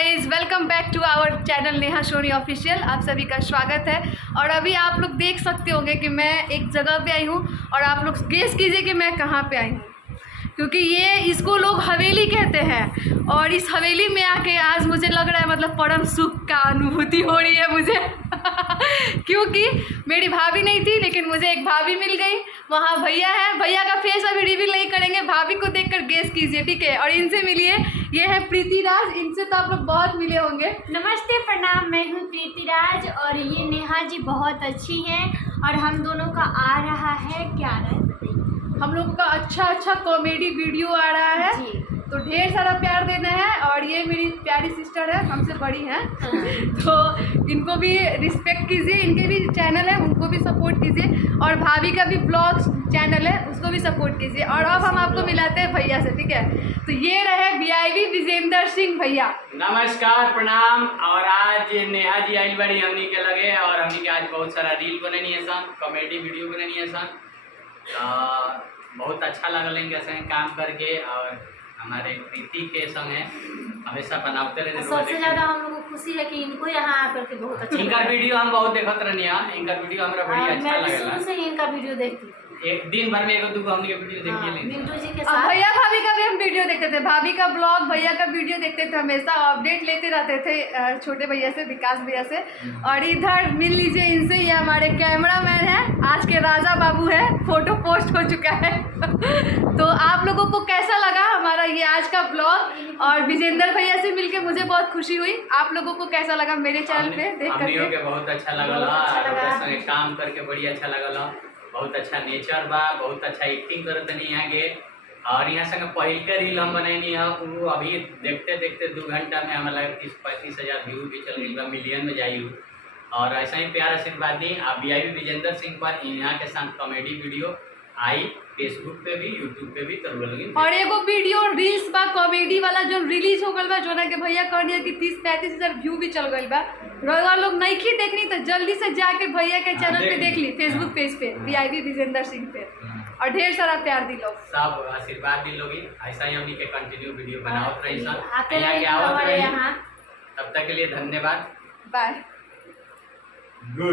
Guys, welcome back to our channel Neha Soni official. आप सभी का स्वागत है। और अभी आप लोग देख सकते होंगे कि मैं एक जगह पे आई हूँ और आप लोग गेस कीजिए कि मैं कहाँ पे आई हूँ, क्योंकि ये इसको लोग हवेली कहते हैं। और इस हवेली में आके आज मुझे लग रहा है मतलब परम सुख का अनुभूति हो रही है मुझे क्योंकि मेरी भाभी नहीं थी, लेकिन मुझे एक भाभी मिल गई। वहाँ भैया है, भैया का फेस अभी रिवील नहीं करेंगे, भाभी को देखकर गेस कीजिए, ठीक है। और इनसे मिलिए, ये है प्रीति राज। इनसे तो आप लोग बहुत मिले होंगे। नमस्ते, प्रणाम। मैं हूँ प्रीति राज और ये नेहा जी बहुत अच्छी हैं और हम दोनों का आ रहा है, क्या आ रहा है बताइए? हम लोग का अच्छा कॉमेडी वीडियो आ रहा है जी। तो ढेर सारा प्यार देना है। और ये मेरी प्यारी सिस्टर है, हमसे बड़ी हैं तो इनको भी रिस्पेक्ट कीजिए। इनके भी चैनल है, उनको भी सपोर्ट कीजिए। और भाभी का भी ब्लॉग चैनल है, उसको भी सपोर्ट कीजिए। और अब हम आपको मिलाते हैं भैया से, ठीक है। तो ये रहे वीआईवी विजेंद्र सिंह भैया। नमस्कार, प्रणाम। और आज नेहा जी आई बड़ी हमनी के लगे और हमनी के आज बहुत सारा रील बननी है सन, कॉमेडी वीडियो बननी है सन। बहुत अच्छा लगल इनके संग काम करके और हमारे प्रीति के संग है हमेशा बनाते रहे। सबसे ज़्यादा हम लोग को खुशी है कि इनको यहाँ आकर के बहुत अच्छा इनका वीडियो हम बहुत देखत रहनी है। इनका वीडियो हमरा बड़ी अच्छा मैं लगेला। शुरू से ही इनका वीडियो देखती थी। एक दिन भर में एक दो हमनी के वीडियो देखिए लेंगे। मिंटू जी के और साथ भैया भाभी का भी हम वीडियो देखते थे, भाभी का ब्लॉग, भैया का वीडियो देखते थे, हमेशा अपडेट लेते रहते थे छोटे भैया से, विकास भैया से। और इधर मिल लीजिए इनसे, ये हमारे कैमरामैन है, आज के राजा बाबू है, फोटो पोस्ट हो चुका है तो आप लोगों को कैसा लगा हमारा ये आज का ब्लॉग? और विजेंद्र भैया से मिलके मुझे बहुत खुशी हुई। आप लोगों को कैसा लगा मेरे चैनल पे देख करके? बहुत अच्छा लगल, काम करके बड़ी अच्छा लगल। बहुत अच्छा नेचर बा, बहुत अच्छा एक्टिंग करत नहीं यहाँ के। और यहाँ संग पहल के रील हम बनैनी है, वो अभी देखते देखते 2 घंटा में हमारा 30-35 हज़ार व्यू भी चल गई बा, मिलियन में जाई। और ऐसा ही प्यार आशीर्वाद दी। आप वीआईवी विजेंद्र सिंह पर यहाँ के साथ कॉमेडी वीडियो आई, फेसबुक पे भी, यूट्यूब पे भी कर लगी। और एगो वीडियो रील्स बा कॉमेडी वाला जो रिलीज हो गल बा, जो ना के भैया कह दिया कि 30-35 हज़ार व्यू भी चल गई बा। रउआ लोग नहीं देखनी तो जल्दी से जाके भैया के चैनल पे देख ली, फेसबुक पेज पे वीआईवी विजेंद्र सिंह पे। और ढेर सारा प्यार दी लोग, सब आशीर्वाद दी लोगी। ऐसा ही हमनी के कंटिन्यू वीडियो बनावत रही सन, आते रहिए आवत हमारे रही। यहाँ। तब तक के लिए धन्यवाद, बाय। गुड।